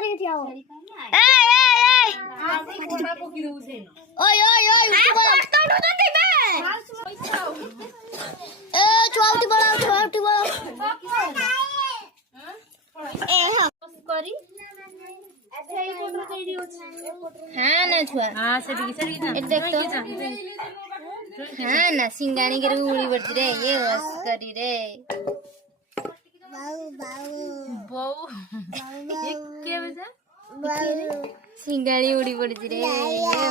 କରିକି ଠିଆ ହୋ। ଓଏ ଓଏ ଓଏ ଉଠି ପଡ଼। ଏ ଛୁଆ ଉଠି ପଡ଼ କରି ସେଇ फोटो कई दियो हां ना छुआ हां से जा देख तो हां ना सिंगाणी के उड़ी बड़ी रे ये बस करी रे बौ ये के बजा सिंगाणी उड़ी पड़ी रे ये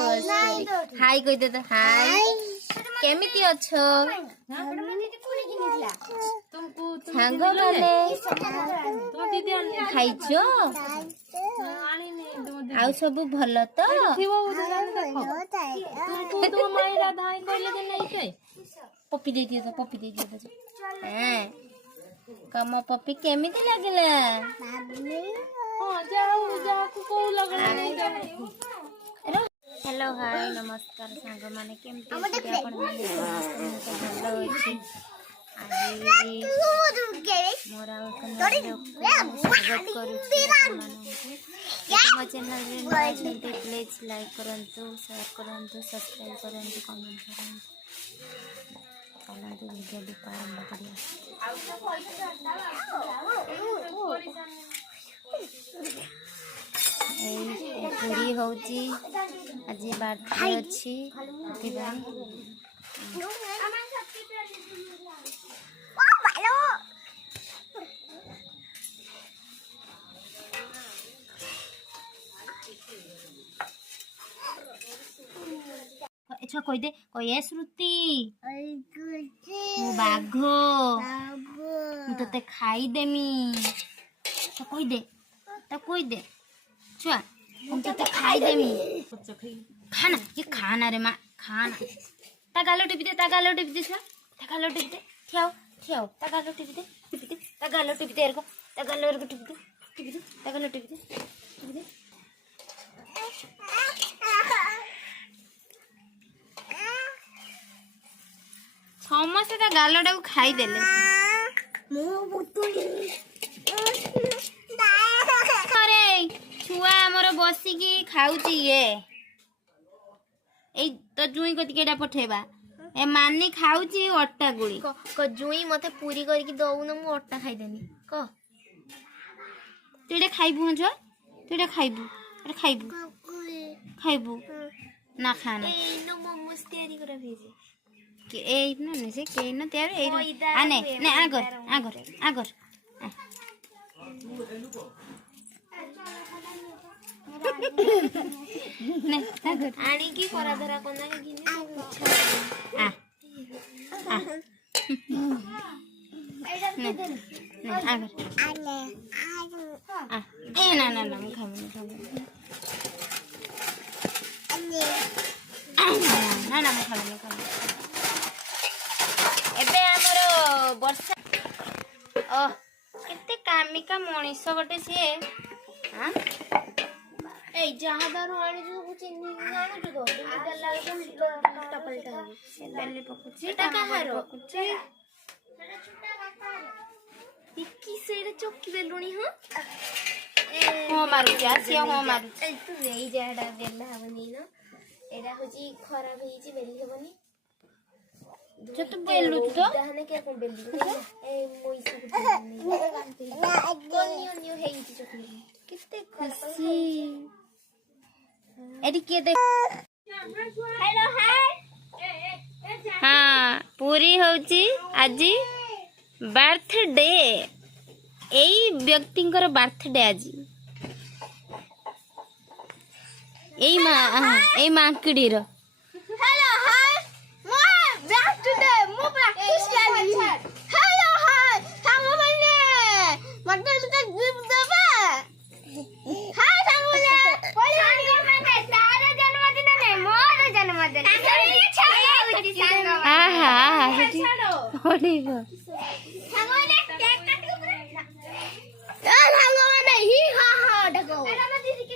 बस करी हाय कह दे तो हाय केमिति अछो तुमको सांग माने तुम दीदी खाइछो आनी नहीं तुम आउ सब भलो तो थिबो उधर देखो तुमको तो मायरा धाई कहले जे नहीं के पप्पी दे दियो तो हां कम पप्पी केमिति लागिला हां जाओ को को लगला नहीं जाने हेलो हाय नमस्कार सांग माने केमिति आपण माने भलो अछि आज मोरा स्वागत करू मो चैनल रे प्लीज लाइक करंतु शेयर करंतु सब्सक्राइब करंतु कमेंट करंतु चलंतु वीडियो भी आरंभ करिया पूरी होची आज बर्थडे अछि अच्छा कोई दे कोई है श्रुति मो बाघो मु तते खाई देमी तो कोई दे छुआ हम तते खाई देमी खाना ये खाना रे मां खाना ता गालो टिपी दे छुआ ता गालो टिपी दे ठियाओ ता गालो टिपी दे ता गालो टिपी दे ता गालो टिपी दे ता गालो टिपी दे समस्त ता गालटा को खाई देले अरे छुआ हमर बसी की खाउची ये ए तो जुई कति केडा पठेबा ए मानी खाउची अट्टा गुड़ी को जुई मते पूरी करके दऊ न मु अट्टा खाई देनी को तू एटा खाइबु हंज तू एटा खाइबु ना खाना ए नो मोमोस तयारी करा भेजे के ए न से के न तयार ए आने ने आगर ने आगर आनी की करा धरा कोना के गिने आ ने आगर ए ना मैं खाबो ना मैं खाबो एबे हमरो वर्षा ओ केते कामिका मनीष गोटे सी हां ए जहां दारू आनी जो चिन्नी आनु जो दो दल्ला को टपलटा बेले पकुची एटा कहारो इक्की सेरे चौकी बेलुनी हो हो मारुची आसी हो मारुची ए तू रेई जाडा बेला हवनी न एडा होजी खराब हेजी बेली हवनी जो तू बेलु तो दाहने के कोन बेली ए मोइसा को न्यू हेजी चौकी कितने खुशी एडी के दे हेलो हाय हाँ पूरी होची आज बर्थडे एई व्यक्तिंकर बर्थडे आज एई मांकड़ी रो हेलो हाय मो बर्थडे मो प्रैक्टिस करनी हेलो हाय सामो बने मतलब तो गिफ्ट देबा हाय सामो ले सामो मने तारा जन्मदिन ने मोर जन्मदिन आहा हेटी होडीगो सामो ले केक काट के सामो मने ही हा हा डको एरा में दीदी के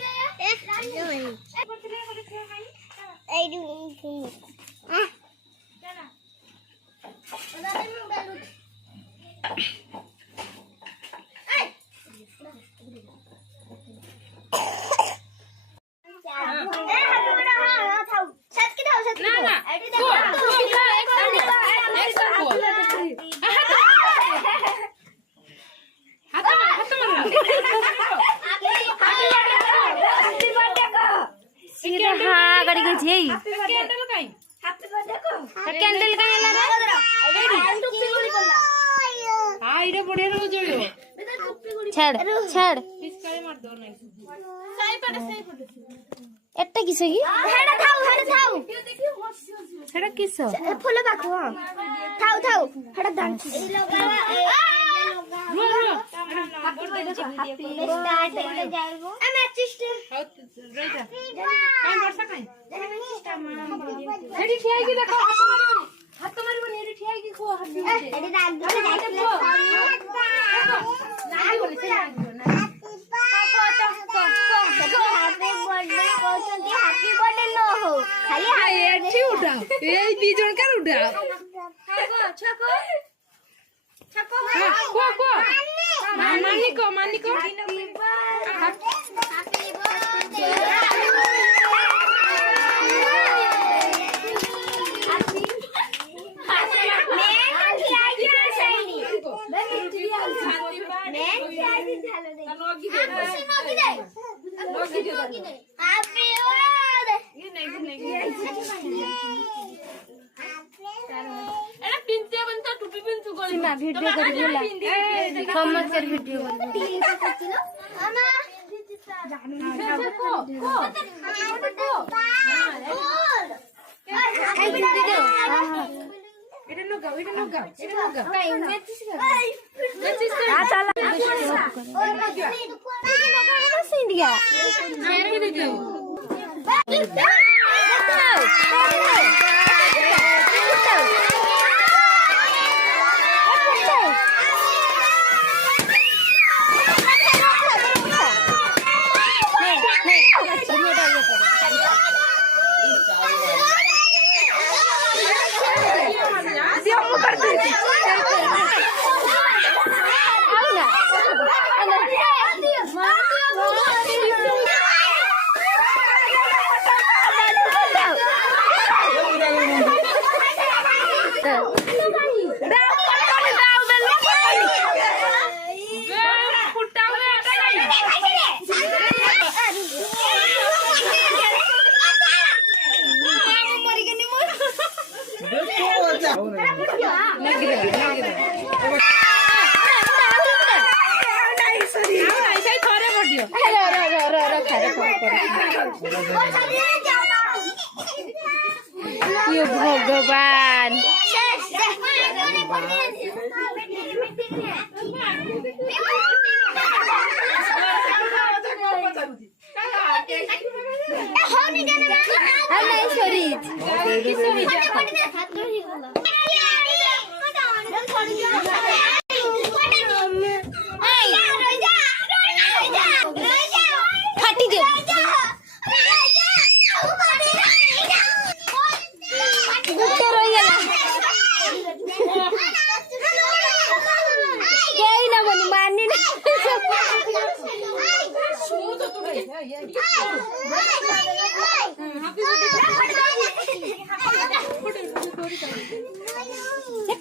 ए दू चला ओदा में बेलू सीधा हाँ गाड़ी के जी कैंडल काई कैंडल का हां इरे बढे रो जयो छाड़ छाड़ पिस्कारे मार दो नहीं एटा किसे की हेडा थाउ सेटा किसो फुल पाखु थाउ हेडा दान रो रो हैप्पी स्टार्ट हो जाइबो एमे चिस्ट रइजा काई वर्षा काई एडी ठियाई की देखो हाथ मारिबो एडी ठियाई की खो हाथ एडी राग दे नाही बोले से हैप्पी बर्थडे नो हो खाली एठी उठाओ এই दी जण कर उठाओ छको को मानी को हैप्पी बर्थडे सीमा वीडियो कर बोला कमेंट कर वीडियो यो भगवान फाटी दे मानी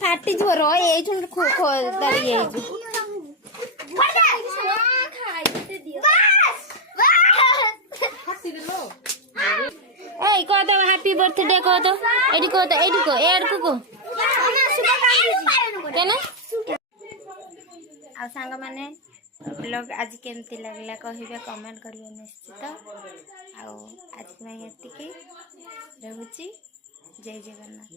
फाटी जो रो ये खो खो दाड़ी ए कह दो हैप्पी बर्थडे कह दो एडी कह दो एडी को एड को केना आ सांग माने ब्लॉग आज केमती लागला कहिबे कमेंट करियो निश्चित आ आज मैं एतिके रहूची जय जगन्नाथ।